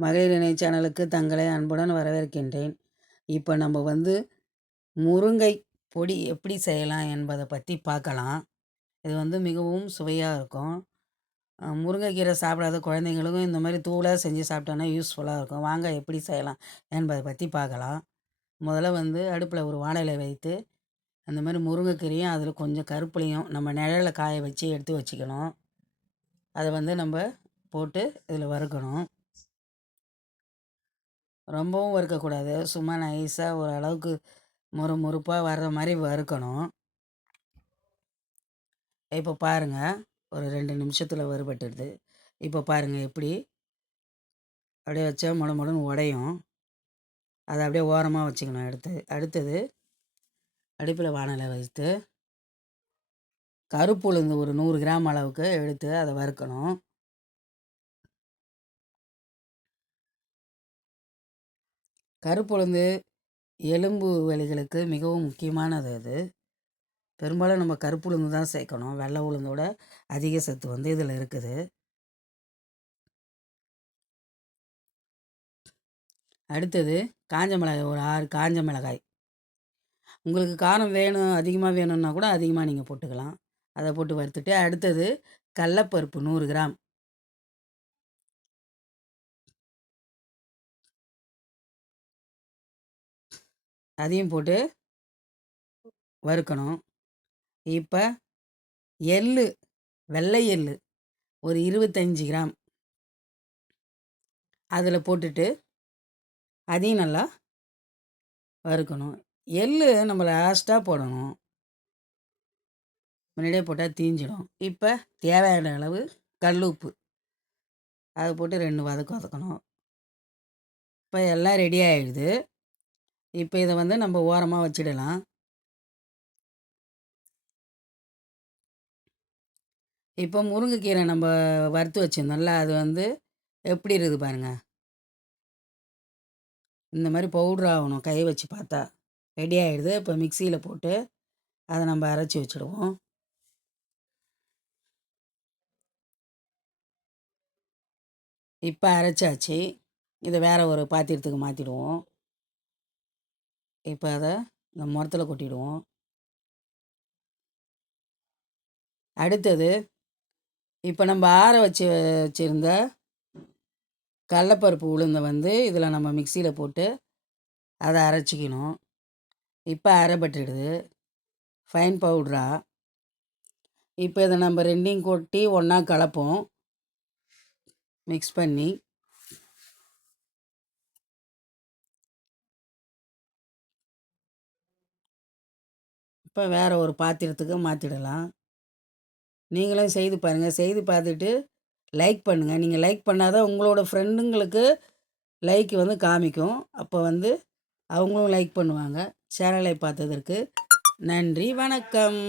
மகளிரணை சேனலுக்கு தங்களை அன்புடன் வரவேற்கின்றேன். இப்போ நம்ம வந்து முருங்கை பொடி எப்படி செய்யலாம் என்பதை பற்றி பார்க்கலாம். இது வந்து மிகவும் சுவையாக இருக்கும். முருங்கைக்கீரை சாப்பிடாத குழந்தைங்களுக்கும் இந்த மாதிரி தூளாக செஞ்சு சாப்பிட்டோன்னா யூஸ்ஃபுல்லாக இருக்கும். வாங்க எப்படி செய்யலாம் என்பதை பற்றி பார்க்கலாம். முதல்ல வந்து அடுப்பில் ஒரு வாழையில் வைத்து அந்த மாதிரி முருங்கைக்கீரையும் அதில் கொஞ்சம் கருப்புலையும் நம்ம நிழலில் காய வச்சு எடுத்து வச்சுக்கணும். அதை வந்து நம்ம போட்டு இதில் வறுக்கணும். ரொம்பவும் வறுக்கக்கூடாது சும்மா நைஸாக ஓரளவுக்கு முறு முறுப்பாக வர்ற மாதிரி வறுக்கணும். இப்போ பாருங்கள் ஒரு ரெண்டு நிமிஷத்தில் வறுபட்டுடுது. இப்போ பாருங்கள் எப்படி அப்படியே வச்சா முட முடன்னு உடையும். அதை அப்படியே ஓரமாக வச்சுக்கணும் எடுத்து. அடுத்தது அடுப்பில் வானலை வைத்து கருப்பு உளுந்து ஒரு நூறு கிராம் அளவுக்கு எடுத்து அதை வறுக்கணும். கருப்பு உளுந்து எலும்பு வலிகளுக்கு மிகவும் முக்கியமானது அது. பெரும்பாலும் நம்ம கருப்பு உளுந்து தான் சேர்க்கணும். வெள்ளை உளுந்தோட அதிக சத்து வந்து இதில் இருக்குது. அடுத்தது காஞ்ச மிளகாய் ஒரு ஆறு காஞ்ச மிளகாய். உங்களுக்கு காரம் வேணும் அதிகமாக வேணும்னா கூட அதிகமாக நீங்கள் போட்டுக்கலாம். அதை போட்டு வறுத்துட்டு அடுத்தது கடலப்பருப்பு நூறு கிராம். அதையும் போட்டு வறுக்கணும். இப்போ எள்ளு வெள்ளை எள்ளு ஒரு இருபத்தஞ்சி கிராம். அதில் போட்டுட்டு அதையும் நல்லா வறுக்கணும். எள்ளு நம்ம லாஸ்ட்டாக போடணும். முன்னாடியே போட்டால் தீஞ்சிடும். இப்போ தேவையான அளவு கல் உப்பு. அதை போட்டு ரெண்டு வதக்கு வதக்கணும். இப்போ எல்லாம் ரெடி ஆகிடுது இப்போ இதை வந்து நம்ம ஓரமாக வச்சிடலாம். இப்போ முருங்கைக்கீரை நம்ம வறுத்து வச்சுருந்தோம்ல அது வந்து எப்படி இருக்குது பாருங்க? இந்த மாதிரி பவுட்ரு ஆகணும் கை வச்சு பார்த்தா. ரெடி ஆகிடுது இப்போ மிக்சியில் போட்டு அதை நம்ம அரைச்சி வச்சுடுவோம். இப்போ அரைச்சாச்சு. இதை வேறு ஒரு பாத்திரத்துக்கு மாற்றிடுவோம் இப்போ அதை இந்த மரத்தில் கொட்டிடுவோம். அடுத்தது இப்போ நம்ம ஆற வச்சு வச்சுருந்த கடலப்பருப்பு உளுந்தை வந்து இதில் நம்ம மிக்சியில் போட்டு அதை அரைச்சிக்கணும். இப்போ அரைப்பட்டுடுது. ஃபைன் பவுட்ரா. இப்போ இதை நம்ம ரெண்டையும் கொட்டி ஒன்றா கலப்போம். மிக்ஸ் பண்ணி. இப்போ வேறு ஒரு பாத்திரத்துக்கு மாற்றிடலாம் நீங்களும் செய்து பாருங்கள் செய்து பார்த்துட்டு லைக் பண்ணுங்கள் நீங்கள் லைக் பண்ணால் தான் உங்களோட ஃப்ரெண்டுங்களுக்கு லைக் வந்து காமிக்கும். அப்போ வந்து அவங்களும் லைக் பண்ணுவாங்க. சேனலை பார்த்ததற்கு நன்றி. வணக்கம்.